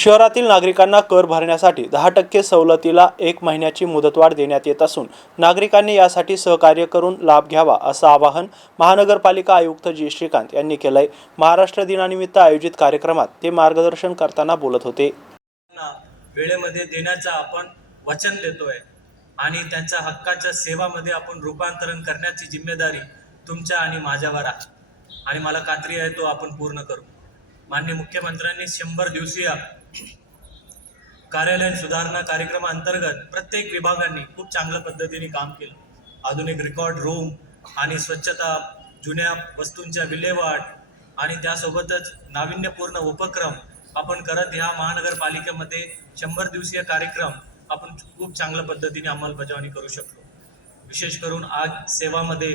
शहरातील नागरिकांना कर भरण्यासाठी दहा टक्के सवलतीला एक महिन्याची मुदतवाढ देण्यात येत असून नागरिकांनी यासाठी सहकार्य करून लाभ घ्यावा असं आवाहन महानगरपालिका आयुक्त जी. श्रीकांत यांनी केलंय. महाराष्ट्र दिनानिमित्त आयोजित कार्यक्रमात ते मार्गदर्शन करताना बोलत होते. वेळेमध्ये देण्याचं आपण वचन देतोय आणि त्यांच्या हक्काच्या सेवामध्ये आपण रूपांतरण करण्याची जिम्मेदारी तुमच्या आणि माझ्यावर आहे. आणि मला खात्री आहे तो आपण पूर्ण करू. माननीय मुख्यमंत्र्यांनी शंभर दिवसीय कार्यालयीन सुधारणा कार्यक्रमाअंतर्गत प्रत्येक विभागांनी खूप चांगल्या पद्धतीने काम केलं. आधुनिक रेकॉर्ड रूम आणि स्वच्छता जुन्या वस्तूंच्या विल्हेवाट आणि त्यासोबतच नाविन्यपूर्ण उपक्रम आपण करत ह्या महानगरपालिकेमध्ये शंभर दिवसीय कार्यक्रम आपण खूप चांगल्या पद्धतीने अंमलबजावणी करू शकतो विशेष करून आज सेवामध्ये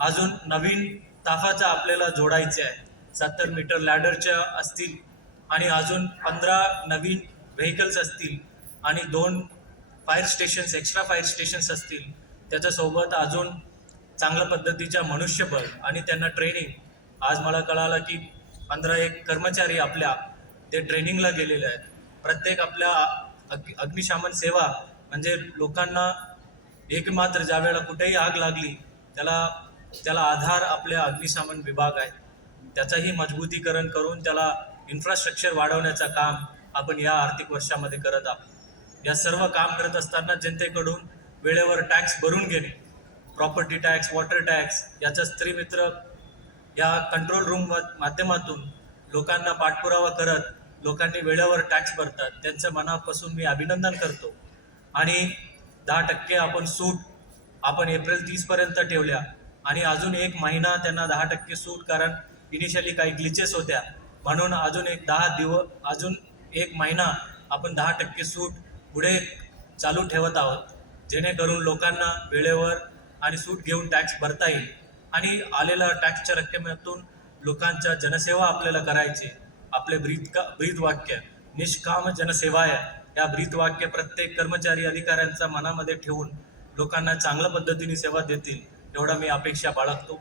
अजून नवीन ताफाचा आपल्याला जोडायचे आहे. सत्तर मीटर लॅडरच्या असतील आणि अजून पंधरा नवीन व्हेकल्स असतील आणि दोन fire stations extra fire stations असतील त्याच्यासोबत अजून चांगल्या पद्धतीच्या मनुष्यबळ आणि त्यांना ट्रेनिंग आज मला कळालं की पंधरा एक कर्मचारी आपल्या ते ट्रेनिंगला गेलेले आहेत. प्रत्येक आपल्या अग् अग्निशामन सेवा म्हणजे लोकांना एकमात्र ज्या वेळेला कुठेही आग लागली त्याला त्याला आधार आपल्या अग्निशामन विभाग आहे. त्याचंही मजबूतीकरण करून त्याला इन्फ्रास्ट्रक्चर वाढवण्याचं काम आपण या आर्थिक वर्षामध्ये करत आहोत. या सर्व काम करत असताना जनतेकडून वेळेवर टॅक्स भरून घेणे प्रॉपर्टी टॅक्स वॉटर टॅक्स याचा स्त्रीमित्र या कंट्रोल रूम माध्यमातून लोकांना पाठपुरावा करत लोकांनी वेळेवर टॅक्स भरतात त्यांचं मनापासून मी अभिनंदन करतो. आणि दहा टक्के आपण सूट आपण एप्रिल तीसपर्यंत ठेवल्या आणि अजून एक महिना त्यांना दहा टक्के सूट कारण इनिशियली काही ग्लिचेस होत्या. म्हणून अजून एक दहा दिवस अजून एक महिना आपण दहा टक्के सूट पुढे चालू ठेवत आहोत. जेणेकरून लोकांना वेळेवर आणि सूट घेऊन टॅक्स भरता येईल. आणि आलेल्या टॅक्सच्या रक्कमेतून लोकांच्या जनसेवा आपल्याला करायची. आपले ब्रीद का ब्रीद वाक्य निष्काम जनसेवा आहे या ब्रीद वाक्य प्रत्येक कर्मचारी अधिकाऱ्यांचा मनामध्ये ठेवून लोकांना चांगल्या पद्धतीने सेवा देतील एवढा मी अपेक्षा बाळगतो.